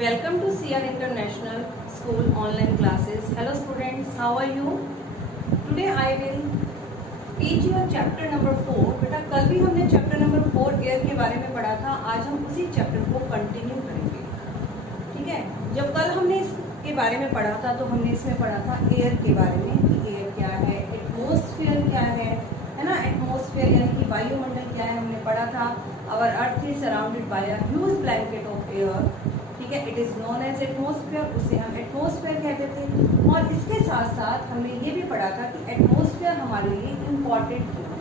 Welcome to CR International School online classes. Hello students, how are you? Today I will teach you chapter number 4. बेटा कल भी हमने chapter number 4 air के बारे में पढ़ा था. आज हम उसी चैप्टर को कंटिन्यू करेंगे. ठीक है. जब कल हमने इसके बारे में पढ़ा था तो हमने इसमें पढ़ा था एयर के बारे में कि एयर क्या है, एटमॉस्फेयर क्या है ना. एटमॉस्फेयर यानी कि वायुमंडल क्या है हमने पढ़ा था. Our earth is surrounded by a huge blanket of air. ठीक है. It is known as atmosphere. उसे हम एटमॉस्फेयर कहते थे. और इसके साथ साथ हमने ये भी पढ़ा था कि एटमॉस्फेयर हमारे लिए इम्पॉर्टेंट क्यों है.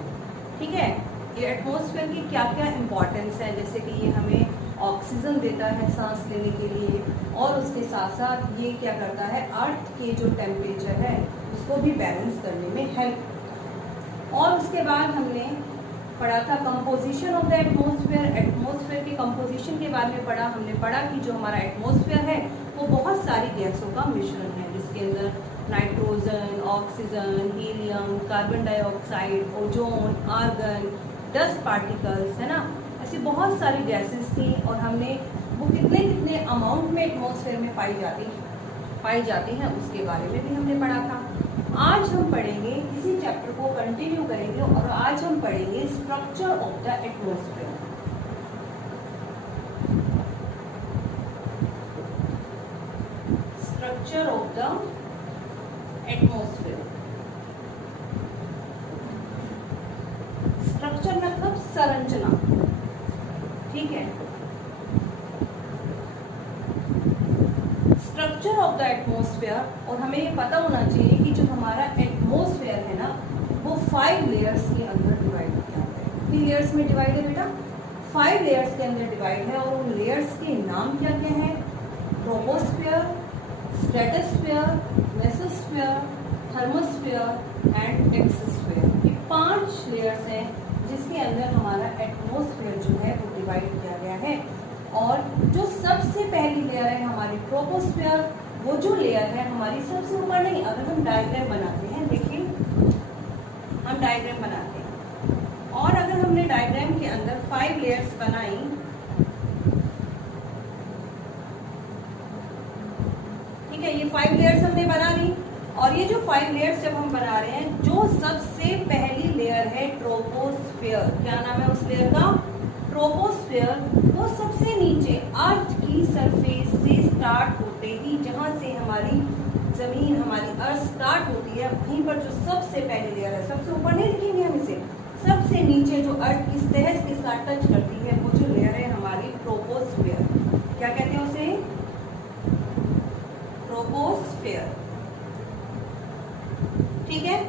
ठीक है. ये एटमॉस्फेयर की क्या क्या इम्पोर्टेंस है, जैसे कि ये हमें ऑक्सीजन देता है सांस लेने के लिए, और उसके साथ साथ ये क्या करता है, अर्थ के जो टेम्परेचर है उसको भी बैलेंस करने में हेल्प. और उसके बाद हमने पढ़ा था composition of the atmosphere. Atmosphere के कंपोजिशन के बारे में पढ़ा. हमने पढ़ा कि जो हमारा एटमॉस्फेयर है वो बहुत सारी गैसों का मिश्रण है, जिसके अंदर nitrogen, oxygen, helium, carbon dioxide, ozone, argon, dust particles है ना. ऐसी बहुत सारी गैसेस थी और हमने वो कितने कितने अमाउंट में एटमॉस्फेयर में पाई जाती हैं उसके बारे में भी हमने पढ़ा था. आज हम पढ़ेंगे, इसी चैप्टर को कंटिन्यू करेंगे और आज हम पढ़ेंगे structure of the atmosphere. Structure of the atmosphere. Structure मतलब संरचना. ठीक है. Structure of the atmosphere. और हमें ये पता होना चाहिए कि जो हमारा एटमॉस्फेयर है ना वो 5 लेयर्स के अंदर डिवाइड किया है. कितनी लेयर्स में डिवाइड है बेटा? 5 लेयर्स के अंदर डिवाइड है. और उन लेयर्स के नाम क्या क्या हैं? Troposphere, stratosphere, mesosphere, thermosphere and exosphere. ये 5 लेयर्स हैं जिसके अंदर हमारा एटमॉस्फेयर जो है वो डिवाइड किया गया है. और जो सबसे पहली लेयर है हमारी ट्रोपोस्फेयर, वो जो लेयर है हमारी सबसे ऊपर नहीं. अगर हम डायग्राम बनाते हैं, देखिए हम डायग्राम बनाते हैं और अगर हमने डायग्राम के अंदर 5 लेयर्स बनाई, ठीक है, ये 5 लेयर्स हमने बना ली. और ये जो 5 लेयर्स जब हम बना रहे हैं, जो सबसे पहली लेयर है ट्रोपोस्फेयर. क्या नाम है उस लेयर का? ट्रोपोस्फेयर. वो सबसे नीचे अर्थ की सरफेस से स्टार्ट होते ही, जहां से हमारी जमीन, हमारी अर्थ स्टार्ट होती है, वहीं पर जो सबसे पहली लेयर है, सबसे ऊपर नहीं लिखेंगे हम इसे, सबसे नीचे जो अर्थ की तह के साथ टच करती है वो जो लेयर है हमारी ट्रोपोस्फेयर. क्या कहते हैं उसे? ट्रोपोस्फेयर. ठीक है.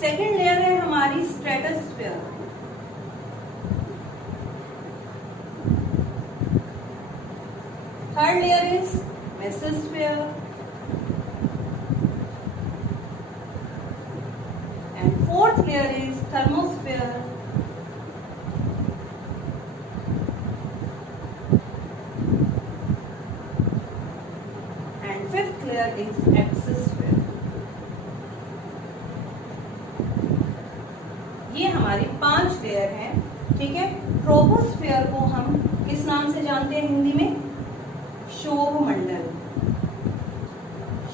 सेकेंड लेयर है हमारी stratosphere. Third layer is mesosphere and fourth layer is thermosphere and fifth layer is exosphere. ये हमारी 5 लेयर हैं. ठीक है. ट्रोपोस्फेयर को हम किस नाम से जानते हैं हिंदी में? शोभ मंडल.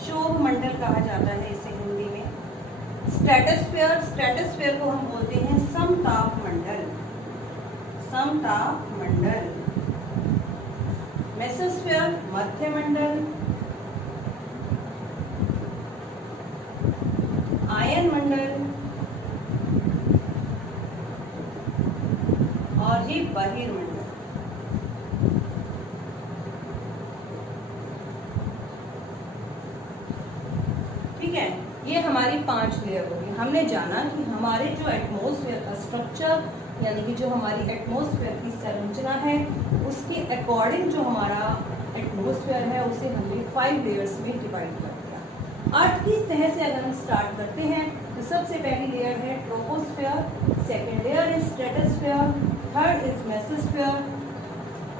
शोभ मंडल कहा जाता है इसे हिंदी में. स्ट्रेटोस्फेयर, स्ट्रेटोस्फेयर को हम बोलते हैं समताप मंडल. समताप मंडल. मेसोस्फेयर मध्य मंडल. आयन मंडल. और ये बहिर्मंडल. ठीक है. ये हमारी 5 लेयर होगी. हमने जाना कि हमारे जो एटमॉस्फेयर का स्ट्रक्चर यानी कि जो हमारी एटमॉस्फेयर की संरचना है उसके अकॉर्डिंग जो हमारा एटमॉस्फेयर है उसे हमने 5 लेयर्स में डिवाइड कर दिया. अर्थ की तह से अगर हम स्टार्ट करते हैं तो सबसे पहली लेयर है troposphere, second layer is stratosphere, third is mesosphere,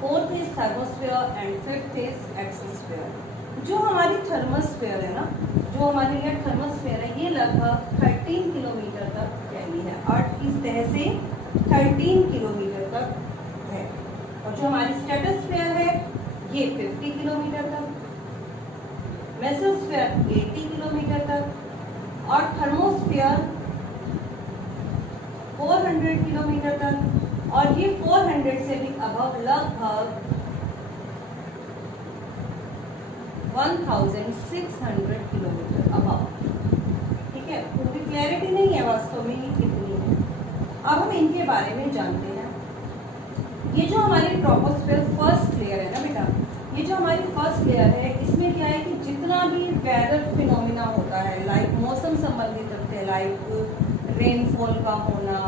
fourth is thermosphere and fifth is exosphere. जो हमारी थर्मोस्फेयर है ना, जो हमारी ये थर्मोस्फेयर है, ये लगभग 13 किलोमीटर तक फैली है. अर्थ की तह से 13 किलोमीटर तक है. और जो हमारी स्ट्रेटोस्फेयर है ये 50 किलोमीटर तक, मेसोस्फीयर 80 किलोमीटर तक और थर्मोस्फीयर 400 किलोमीटर तक, और ये 400 से भी अबव लगभग 1600 किलोमीटर अबव। ठीक है, पूरी क्लैरिटी नहीं है वास्तव में ये कितनी है। अब हम इनके बारे में जानते हैं। ये जो हमारी ट्रोपोस्फीयर फर्स्ट लेयर है ना बेटा, ये जो हमारी फर्स्ट लेयर है, इसमें क्या है कि जितना भी वेदर फिनोमिना होता है, लाइक मौसम संबंधित तथ्य, लाइक रेनफॉल का होना,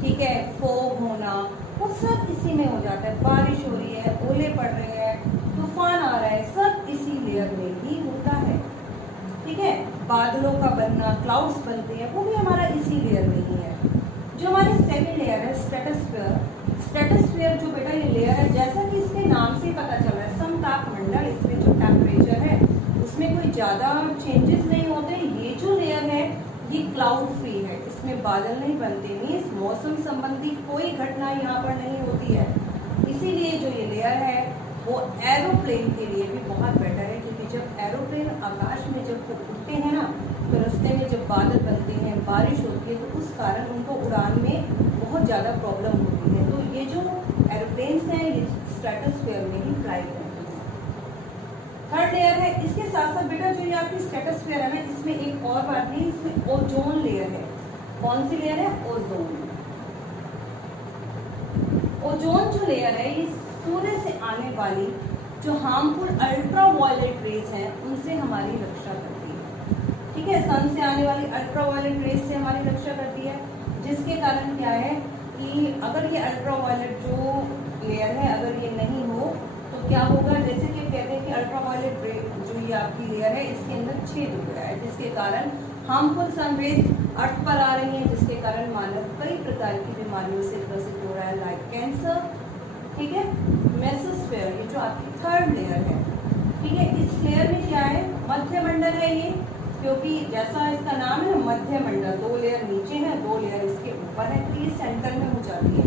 ठीक है, फॉग होना, वो सब इसी में हो जाता है। बारिश हो रही है, ओले पड़ रहे हैं, तूफान आ रहा है, सब इसी लेयर में ही होता है। ठीक है, बादलों का बनना, क्लाउड्स बनते हैं, वो भी हमारा इसी लेयर में ही है। जो हमारी सेकंड लेयर है स्ट्रेटोस्फीयर, स्ट्रेटोस्फीयर जो बेटा ये लेयर है, जैसा कि इसके नाम से पता चल रहा है, समताप मंडल, इसमें जो टेम्परेचर है उसमें कोई ज़्यादा चेंजेस नहीं होते। ये जो लेयर है ये क्लाउड फ्री है, इसमें बादल नहीं बनते, मीन्स मौसम संबंधी कोई घटना यहाँ पर नहीं होती है। इसीलिए जो ये लेयर है वो एरोप्लेन के लिए भी बहुत बेटर है, क्योंकि जब एरोप्लेन आकाश में जब उड़ते हैं ना, तो रास्ते में जब बादल बनते हैं, बारिश होती है, तो उस कारण उनको उड़ान में बहुत ज़्यादा प्रॉब्लम होती है। तो ये जो एरोप्लेन्स हैं ये स्ट्रेटोस्फीयर में ही फ्लाई करते हैं। थर्ड लेयर है, इसके साथ साथ बेटा जो ये आपकी स्ट्रेटोस्फीयर है ना, इसमें एक और बात है, इसमें ओजोन लेयर है। कौन सी लेयर है? ओजोन। ओजोन जो लेयर है ये सूर्य से आने वाली जो हार्मफुल अल्ट्रा वायलेट रेज हैं उनसे हमारी रक्षा करती है। ठीक है, सन से आने वाली अल्ट्रा वायलेट रेज से हमारी रक्षा करती है, जिसके कारण क्या है कि अगर ये अल्ट्रा वायलेट जो लेयर है अगर ये नहीं हो तो क्या होगा, जैसे कि कहते हैं कि अल्ट्रा वायलेट रेज जो ये आपकी लेयर है इसके अंदर छेद हो गया है, जिसके कारण हार्मफुल सन रेज अर्थ पर आ रही हैं, जिसके कारण मानव कई प्रकार की बीमारियों से ग्रसित हो रहा है, लाइक कैंसर। ठीक है, मेसोस्फीयर ये जो आपकी थर्ड लेयर है, ठीक है, इस लेयर में क्या है, मध्य मंडल है ये, क्योंकि जैसा इसका नाम है मध्य मंडल, 2 लेयर नीचे है, 2 लेयर इसके ऊपर है, तो ये सेंटर में हो जाती है।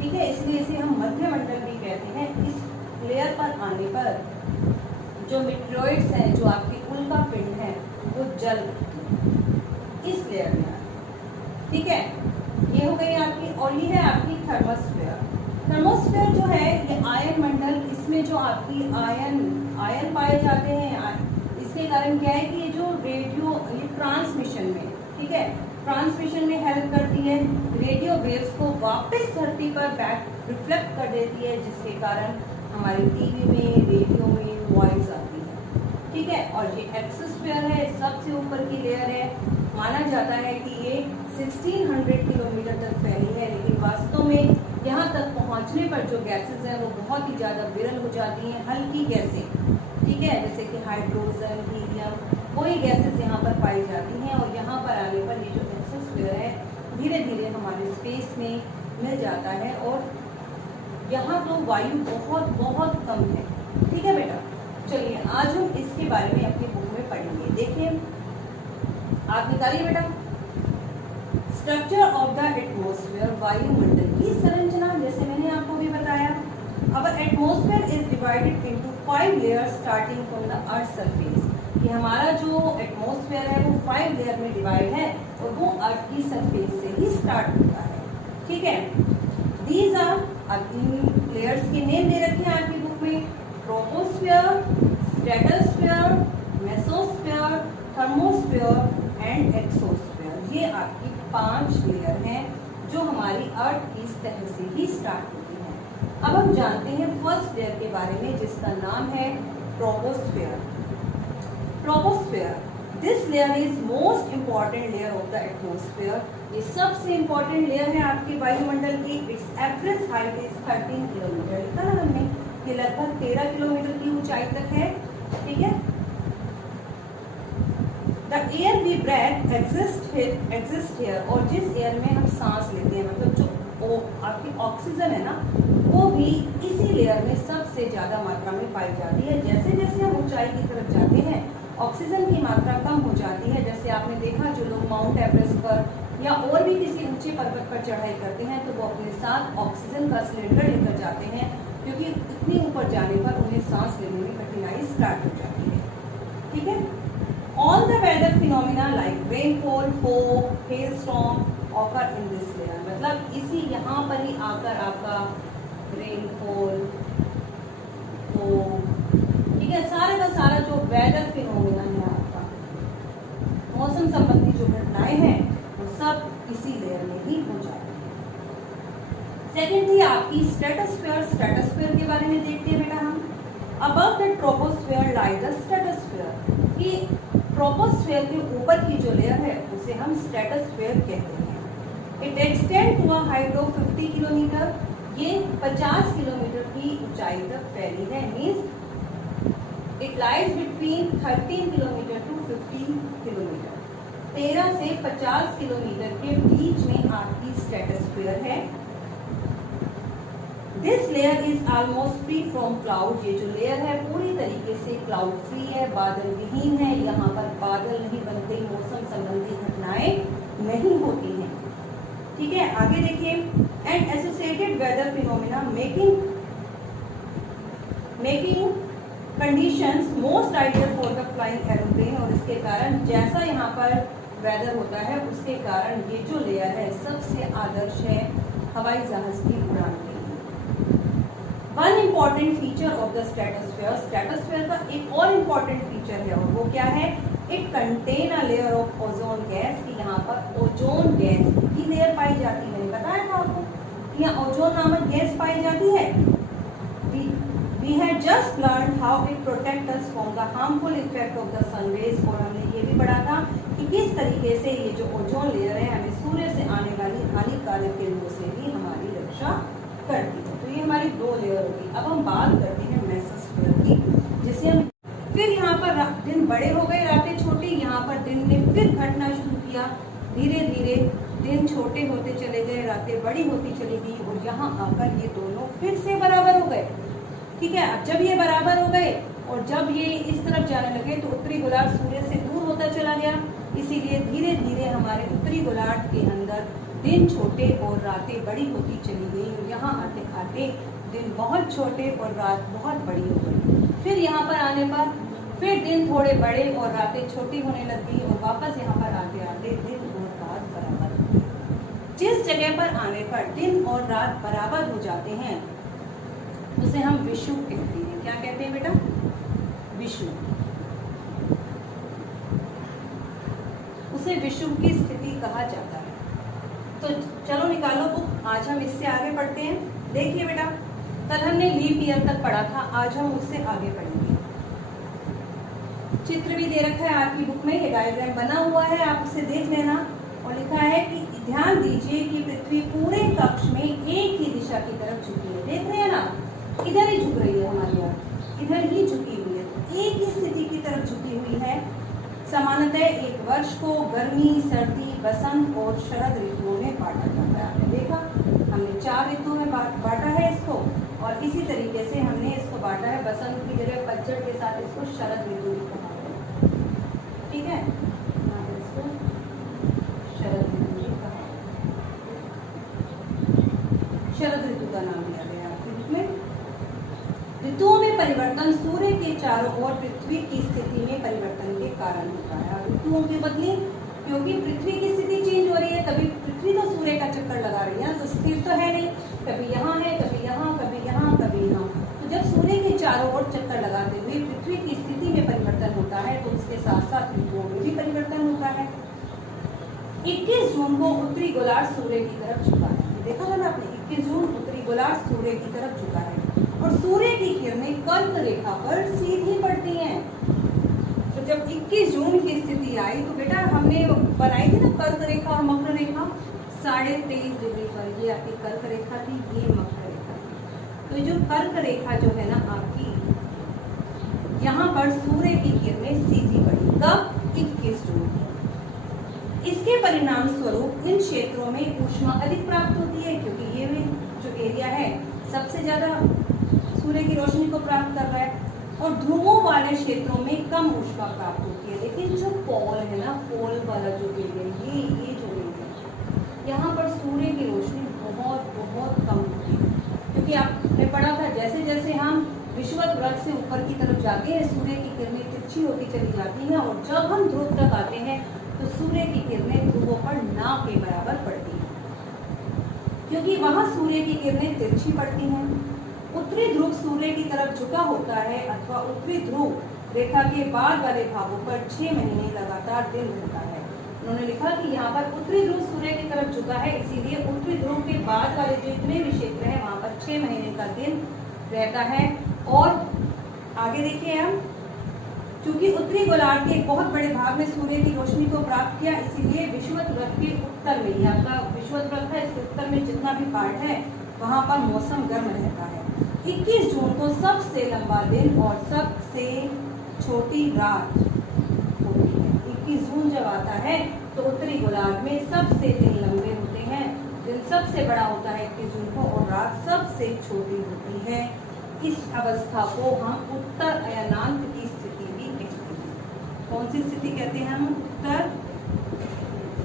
ठीक है, इसलिए इसे हम मध्य मंडल भी कहते हैं। इस लेयर पर आने पर जो मीटेरोइड्स हैं, जो आपकी उल्का पिंड है, वो जल इस लेयर में आए। ठीक है, ये हो गई आपकी, और ये है आपकी थर्मोस्फीयर। थर्मोस्फीयर जो है ये आयन मंडल, इसमें जो आपकी आयन पाए जाते हैं, इसके कारण क्या है कि ये जो रेडियो ये ट्रांसमिशन में, ठीक है, ट्रांसमिशन में हेल्प करती है, रेडियो वेव्स को वापस धरती पर बैक रिफ्लेक्ट कर देती है, जिसके कारण हमारी टीवी में, रेडियो में वॉइस आती है। ठीक है, और ये एक्सोस्फीयर है, सबसे ऊपर की लेयर है। माना जाता है कि ये 1600 किलोमीटर तक फैली है, लेकिन वास्तव में यहाँ तक पहुँचने पर जो गैसेस हैं वो बहुत ही ज़्यादा विरल हो जाती हैं, हल्की गैसें। ठीक है, जैसे कि हाइड्रोजन, हीलियम, कोई गैसेस यहाँ पर पाई जाती हैं, और यहाँ पर आने पर ये जो एक्सोस्फीयर है धीरे धीरे हमारे स्पेस में मिल जाता है, और यहाँ तो वायु बहुत बहुत कम है। ठीक है बेटा, चलिए आज हम इसके बारे में अपनी बुक में पढ़ेंगे। देखिए, आप निकालिए बेटा, स्ट्रक्चर ऑफ द एटमॉस्फेयर, वायुमंडल की संरचना। जैसे मैंने आपको भी बताया, our atmosphere is divided into 5 layers starting from the earth surface. ये हमारा जो एटमॉस्फेयर है वो 5 लेयर में डिवाइड है, और वो अर्थ की सरफेस से ही स्टार्ट होता है। ठीक है, दीज आर, अब इन लेयर्स के नेम दे रखे हैं आपकी बुक में, troposphere, stratosphere, mesosphere, thermosphere and exosphere. ये आपकी 5 लेयर हैं जो हमारी अर्थ की सतह से ही स्टार्ट होती हैं। अब हम जानते हैं फर्स्ट लेयर के बारे में, जिसका नाम है troposphere. Troposphere, this layer is most important layer of the atmosphere. ये सबसे इंपॉर्टेंट लेयर है आपके वायुमंडल की। It's average height is 13 kilometre, लिखा ना हमने, ये लगभग 13 किलोमीटर की ऊंचाई तक है। ठीक है, the air we breathe exist here, और जिस एयर में हम सांस लेते हैं, मतलब जो आपकी ऑक्सीजन है ना, वो भी इसी लेयर में सबसे ज़्यादा मात्रा में पाई जाती है। जैसे जैसे हम ऊंचाई की तरफ जाते हैं ऑक्सीजन की मात्रा कम हो जाती है। जैसे आपने देखा जो लोग माउंट एवरेस्ट पर या और भी किसी ऊंचे पर्वत पर चढ़ाई करते हैं तो वो अपने साथ ऑक्सीजन का सिलेंडर लेकर जाते हैं, क्योंकि इतनी ऊपर जाने पर उन्हें सांस लेने में कठिनाई स्टार्ट हो जाती है। ठीक है, all the weather phenomena like rainfall, fog, hailstorm occur in this layer, मतलब इसी यहाँ पर ही आकर आपका रेनफॉल, फॉग, ठीक है, सारे का सारा जो वेदर फिनोमिना है आपका मौसम संबंधी जो घटनाएं हैं वो सब इसी लेयर में ही हो जाती है। सेकेंड थी आपकी स्ट्रेटोस्फीयर। स्ट्रेटोस्फीयर के बारे में देखते हैं बेटा हम। Above the troposphere lie the stratosphere, कि ट्रोपोस्फीयर के ऊपर की जो लेयर है उसे हम स्ट्रेटोस्फीयर कहते हैं। It extend to a height of 50 kilometre, ये 50 किलोमीटर की ऊंचाई तक फैली है। Means it lies between 13 kilometre to 50 kilometre, 13 से 50 किलोमीटर के बीच में आपकी स्ट्रेटोस्फीयर है। This layer is almost free from cloud, ये जो लेयर है पूरी तरीके से क्लाउड फ्री है, बादल विहीन है, यहाँ पर बादल नहीं बनते, मौसम संबंधी घटनाएं नहीं होती हैं। ठीक है, आगे देखिए। And associated weather phenomena making conditions most ideal for the flying aeroplane, और इसके कारण जैसा यहाँ पर वेदर होता है उसके कारण ये जो लेयर है सबसे आदर्श है हवाई जहाज की उड़ान के लिए। One important feature of the stratosphere, stratosphere का एक और इम्पॉर्टेंट फीचर है और वो क्या है, it contain a layer of ozone gas, कि यहाँ पर ओजोन गैस की लेयर पाई जाती है। मैंने बताया था आपको यहाँ ओजोन नामक गैस पाई जाती है। We had just learned how it protects us from the harmful effect of the sun rays, और हमने ये भी पढ़ा था कि किस तरीके से ये जो ओजोन लेयर है हमें सूर्य से आने वाली हानिकारक किरणों से भी हमारी रक्षा करती है। तो ये हमारी दो लेयर होगी। अब हम बात करते हैं मेसोस्फीयर की, जिसे हम फिर यहाँ पर दिन बड़े हो गए, रातें छोटी, यहाँ पर दिन ने फिर घटना शुरू किया, धीरे धीरे दिन छोटे होते चले गए, रातें बड़ी होती चली गई, और यहाँ आकर ये दोनों फिर से बराबर हो गए। ठीक है, अब जब ये बराबर हो गए और जब ये इस तरफ जाने लगे तो उत्तरी गोलार्ध सूर्य से दूर होता चला गया, इसीलिए धीरे धीरे हमारे उत्तरी गोलार्ध के अंदर दिन छोटे और रातें बड़ी होती चली गई, और यहाँ आते आते दिन बहुत छोटे और रात बहुत बड़ी हो गई। फिर यहाँ पर आने पर फिर दिन थोड़े बड़े और रातें छोटी होने लग गई, और वापस यहाँ पर आते आते दिन और रात बराबर हो गई। जिस जगह पर आने पर दिन और रात बराबर हो जाते हैं उसे हम विषुव कहते हैं। क्या कहते हैं बेटा? विषुव। उसे विषुव की स्थिति कहा जाता है। तो चलो निकालो बुक, आज हम इससे आगे पढ़ते हैं। देखिए बेटा, कल हमने लीप ईयर तक पढ़ा था, आज हम उससे आगे पढ़ेंगे। चित्र भी दे रखा है आपकी बुक में, ये डायग्राम बना हुआ है, आप उसे देख लेना। और लिखा है कि ध्यान दीजिए कि पृथ्वी पूरे कक्ष में एक ही दिशा की तरफ झुकी है। देख रहे हैं ना, इधर ही झुक रही है हमारी अर्थ, इधर ही झुकी हुई है, तो एक ही स्थिति की तरफ झुकी हुई है। सामान्यतः एक वर्ष को गर्मी, सर्दी, बसंत और शरद ऋतुओं में बांटा जाता है। आपने देखा, हमने 4 ऋतुओं में बांटा है इसको, और इसी तरीके से हमने इसको बांटा है। बसंत की जगह पतझड़ के साथ इसको शरद ऋतु भी कहा है। ठीक है, इसको शरद ऋतु भी कहा, शरद ऋतु का नाम दिया गया आपकी बुक में। ऋतुओं में परिवर्तन सूर्य के चारों ओर पृथ्वी की स्थिति में परिवर्तन के कारण होता है। ऋतुओं की बदली, क्योंकि पृथ्वी की स्थिति चेंज हो रही है, कभी पृथ्वी तो सूर्य का चक्कर लगा रही है, तो स्थिर तो है नहीं, कभी यहाँ है, कभी यहाँ, कभी यहाँ, कभी यहाँ। तो जब सूर्य के चारों ओर चक्कर लगाते हुए पृथ्वी की स्थिति में परिवर्तन होता है, तो उसके साथ साथ ऋतुओं में भी परिवर्तन होता है। 21 जून को उत्तरी गोलार्ध सूर्य की तरफ झुका है। देखा था ना आपने, 21 जून उत्तरी गोलार्ध सूर्य की तरफ झुका है, और सूर्य की किरणें कर्क रेखा पर सीधी पड़ती हैं। तो जब 21 जून की स्थिति आई तो बेटा हमने बनाई थी ना कर्क रेखा और मकर रेखा, 23.5 डिग्री पर ये आपकी कर्क रेखा थी, ये मकर रेखा थी। तो ये जो कर्क रेखा जो है ना आपकी, यहाँ पर सूर्य की किरणें सीधी पड़ी। कब? 21 जून। इसके परिणाम स्वरूप इन क्षेत्रों में ऊष्मा अधिक प्राप्त होती है, क्योंकि ये जो एरिया है सबसे ज्यादा सूर्य की रोशनी को प्राप्त कर रहा है, और ध्रुवों वाले क्षेत्रों में कम ऊष्मा प्राप्त होती है। लेकिन जो पोल है ना, पोल वाला जो एरिया, ये जो एरिया, यहाँ पर सूर्य की रोशनी बहुत बहुत कम होती है, क्योंकि आपने पढ़ा था जैसे विषुवत वृत्त से ऊपर की तरफ जाते हैं, सूर्य की किरणें तिरछी होती चली जाती हैं और जब हम ध्रुव तक आते हैं तो सूर्य की किरणें ध्रुवों पर ना के बराबर पड़ती हैं, क्योंकि वहां सूर्य की किरणें तिरछी पड़ती हैं। उत्तरी ध्रुव सूर्य की तरफ झुका होता है अथवा उत्तरी ध्रुव रेखा के बाद वाले भागों पर 6 महीने लगातार दिन रहता है। उन्होंने लिखा कि यहाँ पर उत्तरी ध्रुव सूर्य की तरफ झुका है, इसीलिए उत्तरी ध्रुव के बाद वाले जो जितने भी क्षेत्र हैं वहां पर 6 महीने का दिन रहता है। और आगे देखिए हम, क्योंकि उत्तरी गोलार्ध के एक बहुत बड़े भाग में सूर्य की रोशनी को प्राप्त किया, इसीलिए विषुवत वृत्त के उत्तर में, यहाँ का विषुवत वृत्त है, इसके उत्तर में जितना भी पार्ट है वहां पर मौसम गर्म रहता है। 21 जून को सबसे लंबा दिन और सबसे छोटी रात होती है। 21 जून जब आता है तो उत्तरी गोलार्ध में सबसे दिन लंबे होते हैं, दिन सबसे बड़ा होता है 21 जून को और रात सबसे छोटी होती है। इस अवस्था को हम उत्तर अयनांत की स्थिति भी कहते हैं। कौन सी स्थिति कहते हैं हम? उत्तर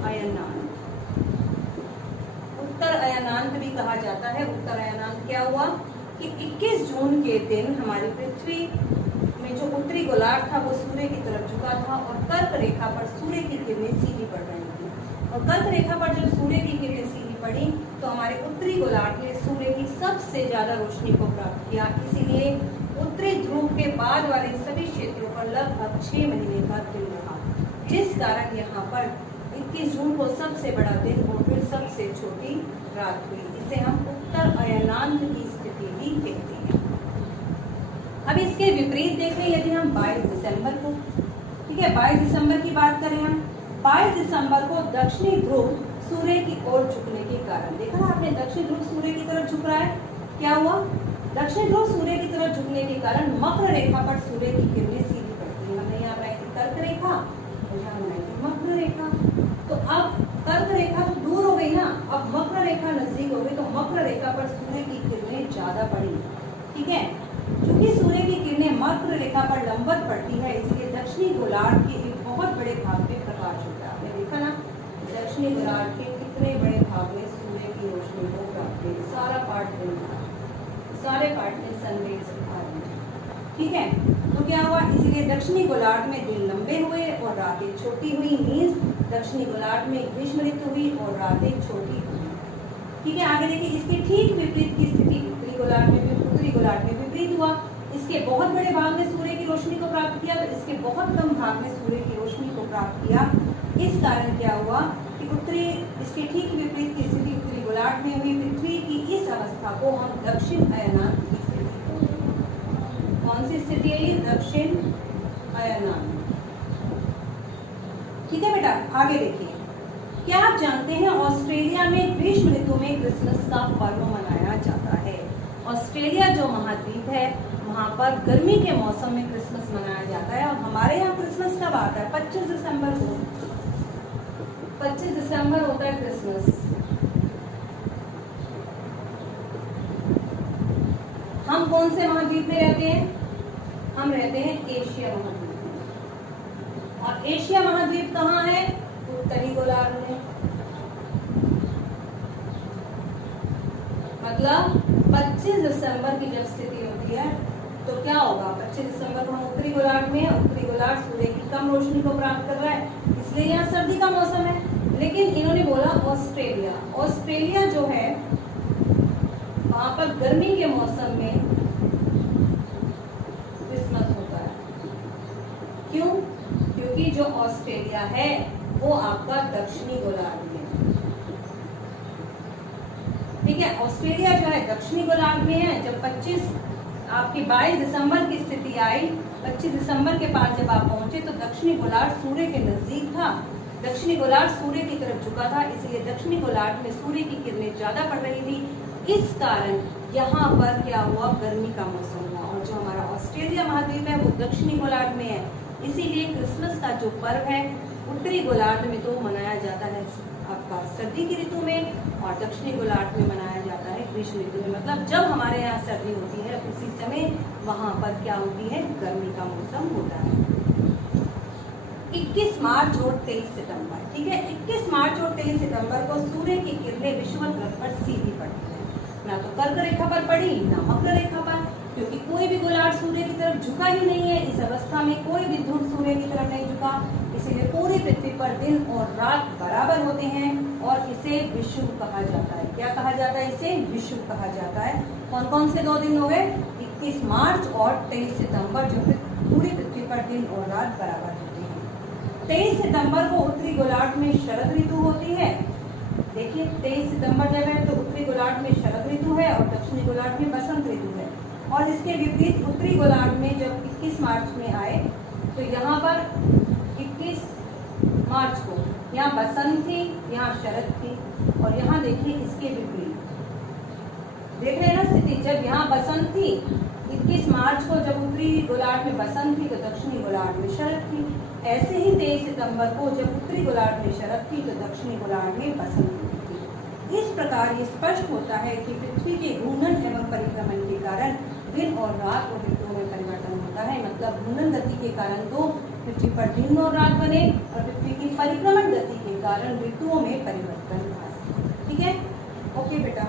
अयनांत। उत्तर अयनांत भी कहा जाता है। उत्तर अयनांत क्या हुआ कि 21 जून के दिन हमारी पृथ्वी में जो उत्तरी गोलार्ध था वो सूर्य की तरफ झुका था और कर्क रेखा पर सूर्य की किरणें सीधी पड़ रही थी, और कर्क रेखा पर जब सूर्य की किरणें सीधी पड़ी तो हमारे उत्तरी गोलार्ध ने सूर्य की सबसे ज्यादा रोशनी को प्राप्त किया, इसीलिए उत्तरी ध्रुव के बाद वाले सभी क्षेत्रों पर लगभग 6 महीने का दिन रहा, जिस कारण यहाँ पर 21 जून को सबसे बड़ा दिन और फिर सबसे छोटी रात हुई। इसे हम उत्तर अयनांत की स्थिति भी कहते हैं। अब इसके विपरीत देखें, यदि हम 22 दिसंबर को, ठीक है, 22 दिसंबर की बात करें हम, 22 दिसंबर को दक्षिणी ध्रुव सूर्य की ओर झुकने के कारण, देखा ना आपने, दक्षिणी ध्रुव सूर्य की तरफ झुक रहा है, क्या हुआ? दक्षिणी ध्रुव सूर्य की तरफ झुकने के कारण मकर रेखा पर सूर्य की किरणें सीधी पड़ती है। हमने यहाँ बनाई थी कर्क रेखा और यहाँ बनाई थी मकर रेखा। तो अब कर्क रेखा तो दूर हो गई ना, अब मकर रेखा नजदीक हो गई, तो मकर रेखा पर सूर्य की किरणें ज्यादा पड़ी, ठीक है। क्योंकि सूर्य की किरणें मकर रेखा पर लंबवत पड़ती है, इसलिए दक्षिणी गोलार्ध के एक बहुत बड़े भाग में प्रकाश होता है। आपने देखा ना, दक्षिणी गोलार्ध के कितने बड़े भाग में सूर्य की रोशनी को प्राप्त है, सारा पार्ट बनता है, सारे पार्ट में सनरेज आ रही है, ठीक है। तो क्या हुआ, इसीलिए दक्षिणी गोलार्ध में दिन लंबे हुए और रातें छोटी हुई, मीन्स दक्षिणी गोलार्ध में ग्रीष्म ऋतु हुई और रातें छोटी हुई, ठीक है। आगे देखिए, इसके ठीक विपरीत की स्थिति उत्तरी गोलार्ध में विपरीत हुआ। इसके बहुत बड़े भाग में सूर्य की रोशनी को प्राप्त किया, तो इसके बहुत कम भाग में सूर्य की रोशनी को प्राप्त किया। इस कारण क्या हुआ कि इसके ठीक विपरीत की स्थिति उत्तरी गोलार्ध में हुई। पृथ्वी की इस अवस्था को हम दक्षिण अयनांत की स्थिति कहते हैं। कौन सी स्थिति है ये? दक्षिण अयनांत, ठीक है बेटा। आगे देखिए, क्या आप जानते हैं ऑस्ट्रेलिया में ग्रीष्म ऋतु में क्रिसमस का पर्व मनाया जाता है। ऑस्ट्रेलिया जो महाद्वीप है वहां पर गर्मी के मौसम में क्रिसमस मनाया जाता है, और हमारे यहाँ क्रिसमस कब आता है? 25 दिसंबर को। 25 दिसंबर होता है क्रिसमस। हम कौन से महाद्वीप में रहते हैं? हम रहते हैं एशिया महाद्वीप में, और एशिया महाद्वीप कहाँ है? उत्तरी गोलार्ध में। मतलब 25 दिसंबर की जब स्थिति होती है तो क्या होगा? 25 दिसंबर को हम उत्तरी गोलार्ध में, उत्तरी गोलार्ध सूर्य की कम रोशनी को प्राप्त कर रहा है, इसलिए यहाँ सर्दी का मौसम है। लेकिन इन्होंने बोला ऑस्ट्रेलिया, ऑस्ट्रेलिया जो है वहां पर गर्मी के मौसम में क्रिसमस होता है। क्यों? क्योंकि जो ऑस्ट्रेलिया है वो आपका दक्षिणी गोलार्ध में है, ठीक है। ऑस्ट्रेलिया जो है दक्षिणी गोलार्ध में है। जब 22 दिसंबर की स्थिति आई, 25 दिसंबर के पास जब आप पहुंचे तो दक्षिणी गोलार्ध सूर्य के नजदीक था, दक्षिणी गोलार्ध सूर्य की तरफ झुका था, इसलिए दक्षिणी गोलार्ध में सूर्य की किरणें ज्यादा पड़ रही थी। इस कारण यहाँ पर क्या हुआ? गर्मी का मौसम हुआ। और जो हमारा ऑस्ट्रेलिया महाद्वीप है वो दक्षिणी गोलार्ध में है, इसीलिए क्रिसमस का जो पर्व है उत्तरी गोलार्ध में तो मनाया जाता है आपका सर्दी की ऋतु में, और दक्षिणी गोलार्ध में मनाया जाता है ग्रीष्म ऋतु में। मतलब जब हमारे यहाँ सर्दी होती है उसी समय वहां पर क्या होती है? गर्मी का मौसम होता है। 21 मार्च और 23 सितंबर, ठीक है। 21 मार्च और 23 सितंबर को सूर्य की किरणें विषुवत वृत्त पर सीधी पड़ती है, ना तो कर्क रेखा पर पड़ी ना मकर रेखा पर। क्योंकि कोई भी गोलार्ध सूर्य की तरफ झुका ही नहीं है। इस अवस्था में कोई भी ध्रुव सूर्य की तरफ नहीं झुका, इसीलिए पूरी पृथ्वी पर दिन और रात बराबर होते हैं और इसे विषुव कहा जाता है। क्या कहा जाता है? इसे विषुव कहा जाता है। कौन कौन से 2 दिन हो गए? 21 मार्च और 23 सितंबर, जो पूरी पृथ्वी पर दिन और रात बराबर होते हैं। 23 सितंबर को उत्तरी गोलार्ध में शरद ऋतु होती है। देखिए 23 सितंबर जब है तो उत्तरी गोलार्ध में शरद ऋतु है और दक्षिणी गोलार्ध में बसंत ऋतु है। और इसके विपरीत उत्तरी गोलार्ध में जब 21 मार्च में आए तो यहाँ पर 21 मार्च को यहाँ बसंत थी, यहाँ शरद थी, और यहाँ देखिए इसके विपरीत देख रहे हैं ना स्थिति। जब यहाँ बसंत थी 21 मार्च को, जब उत्तरी गोलार्ध में बसंत थी तो दक्षिणी गोलार्ध में शरद थी। ऐसे ही 23 सितंबर को जब उत्तरी गोलार्ध में शरद थी तो दक्षिणी गोलार्ध में बसंत थी। इस प्रकार ये स्पष्ट होता है कि पृथ्वी के घूर्णन एवं परिक्रमण के कारण दिन और रात और ऋतुओं में परिवर्तन होता है। मतलब घूर्णन गति के कारण तो पृथ्वी पर दिन और रात बने और पृथ्वी की परिक्रमण गति के कारण ऋतुओं में परिवर्तन आए। ठीक है, ओके बेटा।